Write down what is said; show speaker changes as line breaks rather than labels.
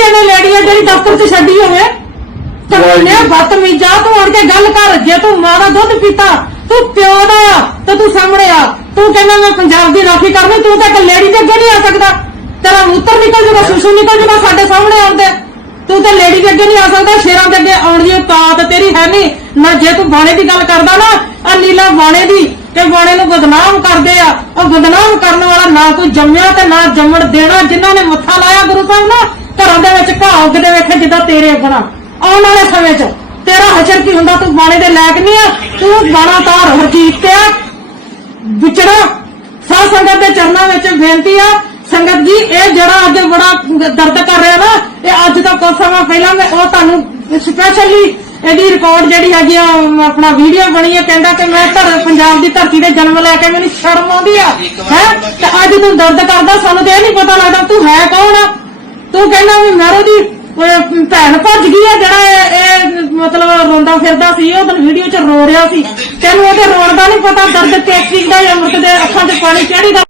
ਇਹਨੇ ਲੇਡੀ ਆ ਜਿਹੜੀ ਦਫ਼ਤਰ 'ਚ ਛੱਡੀ ਹੋਵੇ। ਤੇ ਨੇ ਬਦਤਮੀਜ਼ਾ ਤੂੰ ਆਣ ਕੇ ਗੱਲ ਕਰ ਜੇ ਤੂੰ ਮਾਂ ਦਾ ਦੁੱਧ ਪੀਤਾ ਤੂੰ ਪਿਓ ਦਾ ਆ ਤੇ ਤੂੰ ਸਾਹਮਣੇ ਆ। ਤੂੰ ਕਹਿੰਦਾ ਮੈਂ ਪੰਜਾਬ ਦੀ ਰਾਖੀ ਕਰਨੀ ਤੂੰ ਤਾਂ ਇੱਕ ਲੇਡੀ ਦੇ ਅੱਗੇ ਨਹੀਂ ਆ ਸਕਦਾ। ਤੇਰਾ ਉੱਤਰ ਨਿਕਲ ਜੂਗਾ ਸੁਸੂ ਨਿਕਲ ਜੂਗਾ ਸਾਡੇ ਸਾਹਮਣੇ ਆਉਂਦੇ। ਤੂੰ ਤਾਂ ਲੇਡੀ ਦੇ ਅੱਗੇ ਨਹੀਂ ਆ ਸਕਦਾ ਸ਼ੇਰਾਂ ਦੇ ਅੱਗੇ ਆਉਣ ਦੀ ਔਕਾਤ ਤੇਰੀ ਹੈ ਨਹੀਂ। ਨਾ ਜੇ ਤੂੰ ਬਾਣੇ ਦੀ ਗੱਲ ਕਰਦਾ ਨਾ ਆ ਨੀਲਾ ਬਾਣੇ ਦੀ ਤੇ ਬਾਣੇ ਨੂੰ ਬਦਨਾਮ ਕਰਦੇ ਆ। ਉਹ ਬਦਨਾਮ ਕਰਨ ਵਾਲਾ ਨਾ ਕੋਈ ਜੰਮਿਆ ਤੇ ਨਾ ਜੰਮਣ ਦੇਣਾ ਜਿਨ੍ਹਾਂ ਨੇ ਮੱਥਾ ਲਾਇਆ ਗੁਰੂ ਸਾਹਿਬ ਨਾ ਘਰਾਂ ਦੇ ਵਿੱਚ, ਘਾਹ ਉੱਗਦੇ ਵੇਖੇ ਜਿੱਦਾਂ ਤੇਰੇ ਅੱਗਣਾ ਆਉਣ ਵਾਲੇ ਸਮੇਂ 'ਚ ਤੇਰਾ ਹਸ਼ਰ ਕੀ ਹੁੰਦਾ? ਤੂੰ ਬਾਣੇ ਦੇ ਲਾਇਕ ਨਹੀਂ ਆ। ਤੂੰ ਬਾਣਾ ਤਾਰ ਹਰਜੀਤ ਤੇ ਵਿਚੜਾ ਸਾਧ ਸੰਗਤ ਦੇ ਚਰਨਾਂ ਵਿੱਚ ਬੇਨਤੀ ਆ। ਸੰਗਤ ਜੀ, ਇਹ ਜਿਹੜਾ ਅੱਜ ਬੜਾ ਦਰਦ ਕਰ ਰਿਹਾ ਨਾ, ਇਹ ਅੱਜ ਤੋਂ ਕੁਝ ਸਮਾਂ ਪਹਿਲਾਂ ਮੈਂ ਉਹ ਤੁਹਾਨੂੰ ਸਪੈਸ਼ਲੀ ਇਹਦੀ ਰਿਕਾਰਡ ਜਿਹੜੀ ਹੈਗੀ ਆ, ਆਪਣਾ ਵੀਡੀਓ ਬਣੀ ਹੈ ਕਹਿੰਦਾ ਕਿ ਮੈਂ ਧਰ ਪੰਜਾਬ ਦੀ ਧਰਤੀ ਤੇ ਜਨਮ ਲੈ ਕੇ ਮੈਨੂੰ ਸ਼ਰਮ ਆਉਂਦੀ ਆ। ਹੈ? ਤੇ ਅੱਜ ਤੂੰ ਦਰਦ ਕਰਦਾ, ਸਾਨੂੰ ਤੇ ਇਹ ਨਹੀਂ ਪਤਾ ਲੱਗਦਾ ਤੂੰ ਹੈ ਕੌਣ? ਤੂੰ ਕਹਿੰਦਾ ਵੀ ਮੈਰੋ ਦੀ ਅਹ, ਭੈਣ ਭੱਜ ਗਈ ਆ ਜਿਹੜਾ ਇਹ ਇਹ ਮਤਲਬ ਰੋਂਦਾ ਫਿਰਦਾ ਸੀ ਉਹ ਦਿਨ ਵੀਡੀਓ 'ਚ ਰੋ ਰਿਹਾ ਸੀ। ਤੈਨੂੰ ਉਹਦੇ ਰੋਣ ਦਾ ਨਹੀਂ ਪਤਾ ਦਰਦ ਕਿਸ ਦਾ ਜਾਂ ਅੰਮ੍ਰਿਤ ਦੇ ਅੱਖਾਂ 'ਚ ਪਾਣੀ ਕਿਹੜੀ ਦਾ